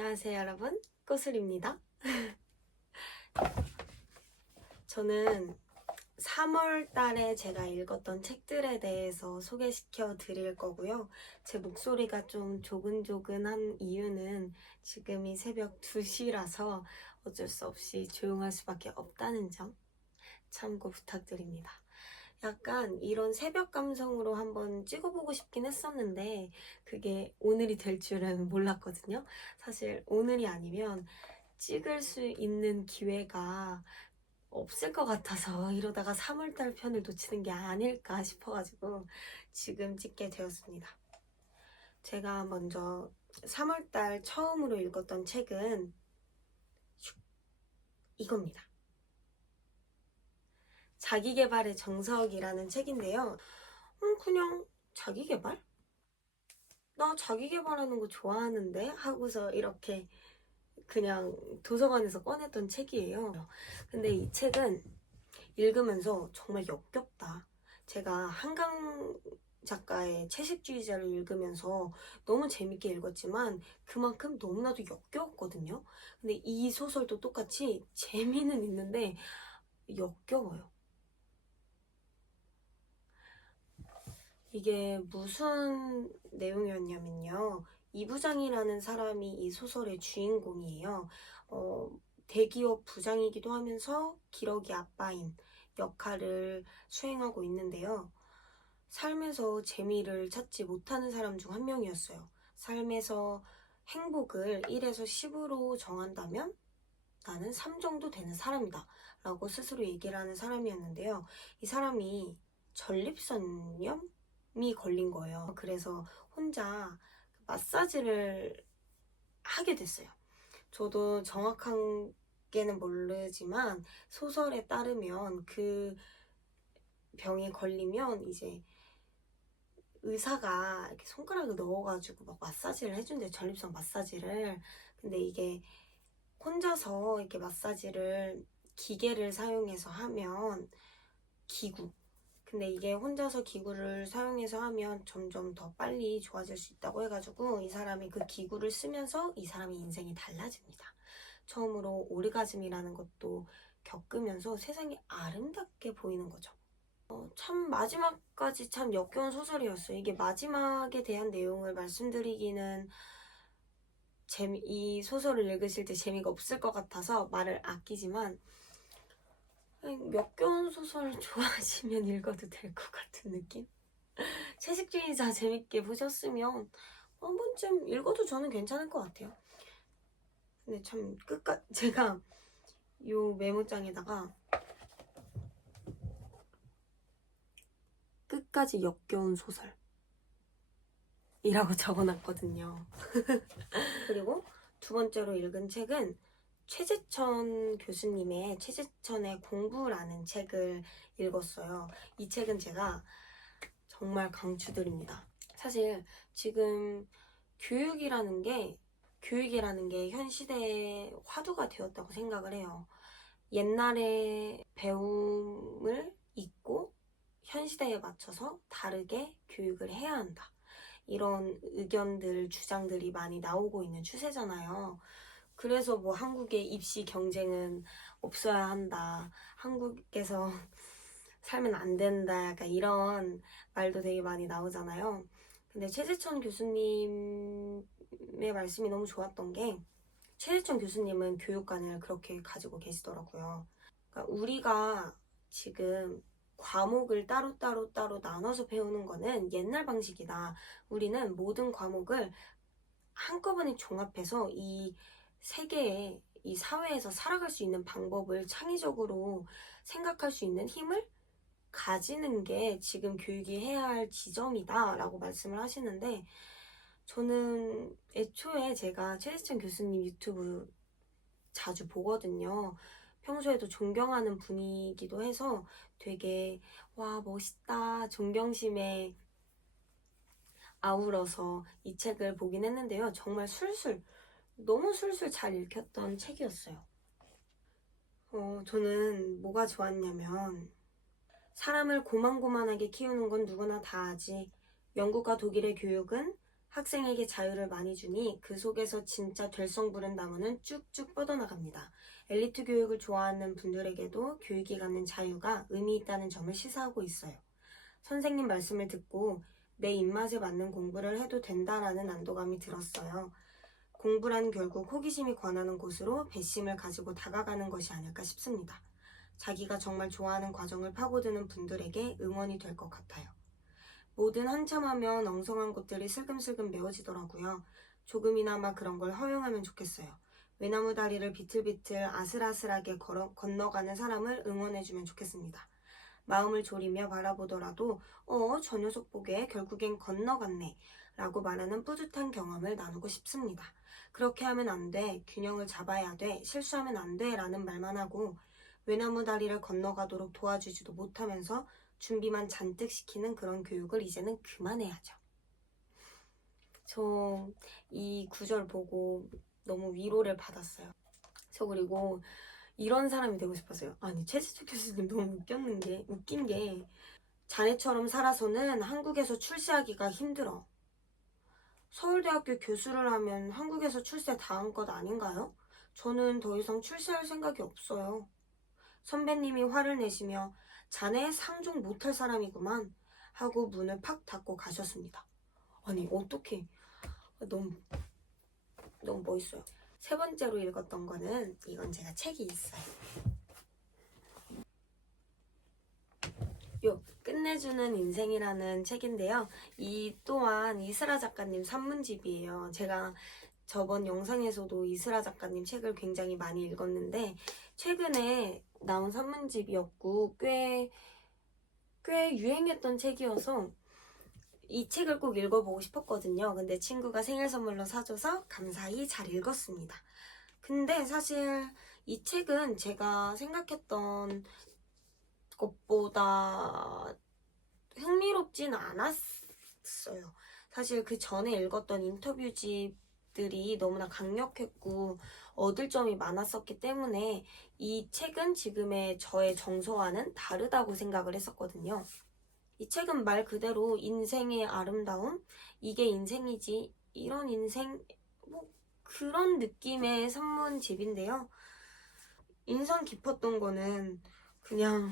안녕하세요 여러분, 꼬슬입니다. 저는 3월 달에 제가 읽었던 책들에 대해서 소개시켜 드릴 거고요. 제 목소리가 좀 조근조근한 이유는 지금이 새벽 2시라서 어쩔 수 없이 조용할 수밖에 없다는 점 참고 부탁드립니다. 약간 이런 새벽 감성으로 한번 찍어보고 싶긴 했었는데 그게 오늘이 될 줄은 몰랐거든요. 사실 오늘이 아니면 찍을 수 있는 기회가 없을 것 같아서 이러다가 3월달 편을 놓치는 게 아닐까 싶어가지고 지금 찍게 되었습니다. 제가 먼저 3월달 처음으로 읽었던 책은 이겁니다. 자기계발의 정석이라는 책인데요. 그냥 자기계발? 나 자기계발하는 거 좋아하는데? 하고서 이렇게 그냥 도서관에서 꺼냈던 책이에요. 근데 이 책은 읽으면서 정말 역겹다. 제가 한강 작가의 채식주의자를 읽으면서 너무 재밌게 읽었지만 그만큼 너무나도 역겨웠거든요. 근데 이 소설도 똑같이 재미는 있는데 역겨워요. 이게 무슨 내용이었냐면요. 이부장이라는 사람이 이 소설의 주인공이에요. 대기업 부장이기도 하면서 기러기 아빠인 역할을 수행하고 있는데요. 삶에서 재미를 찾지 못하는 사람 중 한 명이었어요. 삶에서 행복을 1에서 10으로 정한다면 나는 3 정도 되는 사람이다 라고 스스로 얘기를 하는 사람이었는데요. 이 사람이 전립선염이 걸린 거예요. 그래서 혼자 마사지를 하게 됐어요. 저도 정확하게는 모르지만 소설에 따르면 그 병에 걸리면 이제 의사가 이렇게 손가락을 넣어가지고 막 마사지를 해준대, 전립선 마사지를. 근데 이게 혼자서 이렇게 마사지를 기계를 사용해서 하면 기구. 근데 이게 혼자서 기구를 사용해서 하면 점점 더 빨리 좋아질 수 있다고 해가지고 이 사람이 그 기구를 쓰면서 이 사람의 인생이 달라집니다. 처음으로 오르가즘이라는 것도 겪으면서 세상이 아름답게 보이는 거죠. 참 마지막까지 참 역겨운 소설이었어요. 이게 마지막에 대한 내용을 말씀드리기는 이 소설을 읽으실 때 재미가 없을 것 같아서 말을 아끼지만 역겨운 소설 좋아하시면 읽어도 될 것 같은 느낌? 채식주의자 재밌게 보셨으면 한 번쯤 읽어도 저는 괜찮을 것 같아요. 근데 참 제가 요 메모장에다가 끝까지 역겨운 소설 이라고 적어놨거든요. 그리고 두 번째로 읽은 책은 최재천 교수님의 최재천의 공부라는 책을 읽었어요. 이 책은 제가 정말 강추드립니다. 사실 지금 교육이라는 게 현 시대의 화두가 되었다고 생각을 해요. 옛날의 배움을 잊고 현 시대에 맞춰서 다르게 교육을 해야 한다. 이런 의견들, 주장들이 많이 나오고 있는 추세잖아요. 그래서 뭐 한국의 입시 경쟁은 없어야 한다. 한국에서 살면 안 된다. 약간 이런 말도 되게 많이 나오잖아요. 근데 최재천 교수님의 말씀이 너무 좋았던 게 최재천 교수님은 교육관을 그렇게 가지고 계시더라고요. 그러니까 우리가 지금 과목을 따로 나눠서 배우는 거는 옛날 방식이다. 우리는 모든 과목을 한꺼번에 종합해서 이 세계에, 이 사회에서 살아갈 수 있는 방법을 창의적으로 생각할 수 있는 힘을 가지는 게 지금 교육이 해야 할 지점이다 라고 말씀을 하시는데, 저는 애초에 제가 최지천 교수님 유튜브 자주 보거든요. 평소에도 존경하는 분이기도 해서 되게 와 멋있다 존경심에 아우러서 이 책을 보긴 했는데요. 정말 너무 술술 잘 읽혔던 책이었어요. 저는 뭐가 좋았냐면 사람을 고만고만하게 키우는 건 누구나 다 하지. 영국과 독일의 교육은 학생에게 자유를 많이 주니 그 속에서 진짜 될성 부른 나무는 쭉쭉 뻗어나갑니다. 엘리트 교육을 좋아하는 분들에게도 교육이 갖는 자유가 의미 있다는 점을 시사하고 있어요. 선생님 말씀을 듣고 내 입맛에 맞는 공부를 해도 된다라는 안도감이 들었어요. 공부란 결국 호기심이 권하는 곳으로 배심을 가지고 다가가는 것이 아닐까 싶습니다. 자기가 정말 좋아하는 과정을 파고드는 분들에게 응원이 될 것 같아요. 뭐든 한참 하면 엉성한 것들이 슬금슬금 메워지더라고요. 조금이나마 그런 걸 허용하면 좋겠어요. 외나무 다리를 비틀비틀 아슬아슬하게 건너가는 사람을 응원해주면 좋겠습니다. 마음을 졸이며 바라보더라도 저 녀석 보게 결국엔 건너갔네 라고 말하는 뿌듯한 경험을 나누고 싶습니다. 그렇게 하면 안 돼, 균형을 잡아야 돼, 실수하면 안 돼 라는 말만 하고 외나무 다리를 건너가도록 도와주지도 못하면서 준비만 잔뜩 시키는 그런 교육을 이제는 그만해야죠. 저 이 구절 보고 너무 위로를 받았어요. 저 그리고 이런 사람이 되고 싶었어요. 아니, 최지수 교수님 너무 웃긴 게 자네처럼 살아서는 한국에서 출세하기가 힘들어. 서울대학교 교수를 하면 한국에서 출세 다 한 것 아닌가요? 저는 더 이상 출세할 생각이 없어요. 선배님이 화를 내시며 자네 상종 못할 사람이구만 하고 문을 팍 닫고 가셨습니다. 아니, 어떡해. 너무 멋있어요. 세 번째로 읽었던 거는 이건 제가 책이 있어요. 끝내주는 인생이라는 책인데요. 이 또한 이슬아 작가님 산문집이에요. 제가 저번 영상에서도 이슬아 작가님 책을 굉장히 많이 읽었는데 최근에 나온 산문집이었고 꽤 유행했던 책이어서 이 책을 꼭 읽어보고 싶었거든요. 근데 친구가 생일 선물로 사줘서 감사히 잘 읽었습니다. 근데 사실 이 책은 제가 생각했던 것보다 흥미롭진 않았어요. 사실 그 전에 읽었던 인터뷰집들이 너무나 강력했고 얻을 점이 많았었기 때문에 이 책은 지금의 저의 정서와는 다르다고 생각을 했었거든요. 이 책은 말 그대로 인생의 아름다움? 이게 인생이지. 이런 인생? 그런 느낌의 산문집인데요. 인상 깊었던 거는 그냥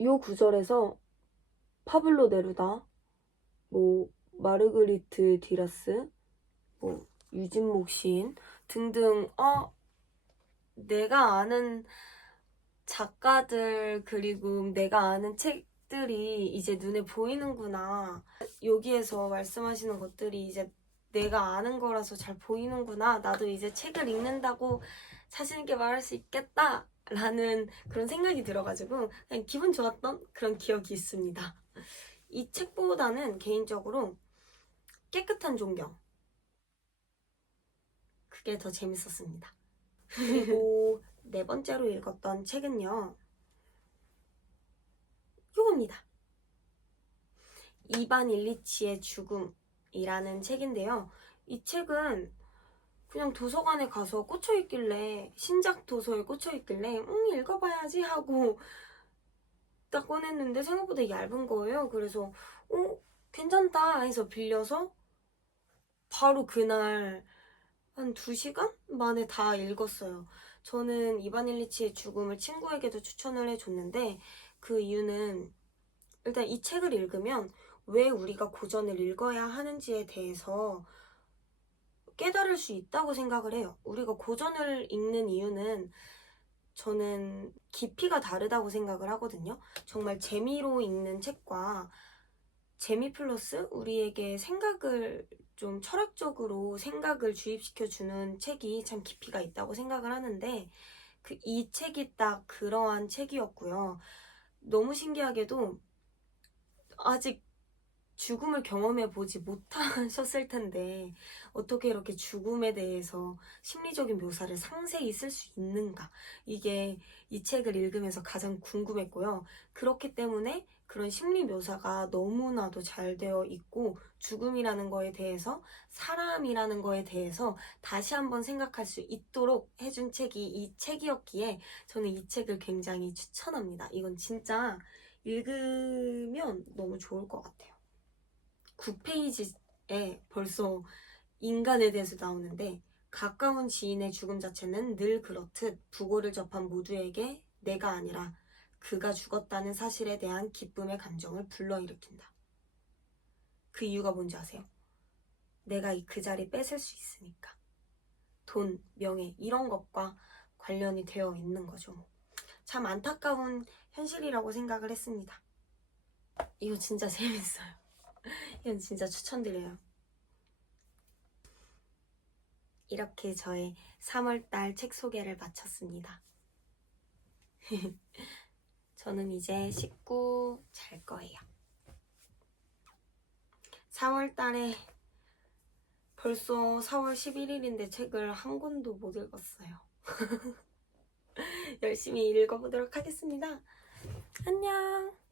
요 구절에서 파블로 네루다, 마르그리트 듀라스, 유진목 시인 등등 내가 아는 작가들 그리고 내가 아는 책들이 이제 눈에 보이는구나. 여기에서 말씀하시는 것들이 이제 내가 아는 거라서 잘 보이는구나. 나도 이제 책을 읽는다고 자신 있게 말할 수 있겠다 라는 그런 생각이 들어가지고 그냥 기분 좋았던 그런 기억이 있습니다. 이 책보다는 개인적으로 깨끗한 존경, 그게 더 재밌었습니다. 그리고 네 번째로 읽었던 책은요, 이겁니다. 이반 일리치의 죽음이라는 책인데요. 이 책은 그냥 도서관에 가서 꽂혀있길래, 신작 도서에 꽂혀있길래 읽어봐야지 하고 딱 꺼냈는데 생각보다 얇은 거예요. 그래서 괜찮다 해서 빌려서 바로 그날 한 2시간 만에 다 읽었어요. 저는 이반 일리치의 죽음을 친구에게도 추천을 해줬는데 그 이유는 일단 이 책을 읽으면 왜 우리가 고전을 읽어야 하는지에 대해서 깨달을 수 있다고 생각을 해요. 우리가 고전을 읽는 이유는 저는 깊이가 다르다고 생각을 하거든요. 정말 재미로 읽는 책과 재미 플러스 우리에게 생각을 좀 철학적으로 생각을 주입시켜주는 책이 참 깊이가 있다고 생각을 하는데 이 책이 딱 그러한 책이었고요. 너무 신기하게도 아직 죽음을 경험해 보지 못하셨을 텐데 어떻게 이렇게 죽음에 대해서 심리적인 묘사를 상세히 쓸 수 있는가, 이게 이 책을 읽으면서 가장 궁금했고요. 그렇기 때문에 그런 심리 묘사가 너무나도 잘 되어 있고 죽음이라는 거에 대해서, 사람이라는 거에 대해서 다시 한번 생각할 수 있도록 해준 책이 이 책이었기에 저는 이 책을 굉장히 추천합니다. 이건 진짜 읽으면 너무 좋을 것 같아요. 9페이지에 벌써 인간에 대해서 나오는데, 가까운 지인의 죽음 자체는 늘 그렇듯 부고를 접한 모두에게 내가 아니라 그가 죽었다는 사실에 대한 기쁨의 감정을 불러일으킨다. 그 이유가 뭔지 아세요? 내가 그 자리 뺏을 수 있으니까. 돈, 명예 이런 것과 관련이 되어 있는 거죠. 참 안타까운 현실이라고 생각을 했습니다. 이거 진짜 재밌어요. 이건 진짜 추천드려요. 이렇게 저의 3월달 책 소개를 마쳤습니다. 저는 이제 씻고 잘 거예요. 4월달에 벌써 4월 11일인데 책을 한 권도 못 읽었어요. 열심히 읽어보도록 하겠습니다. 안녕.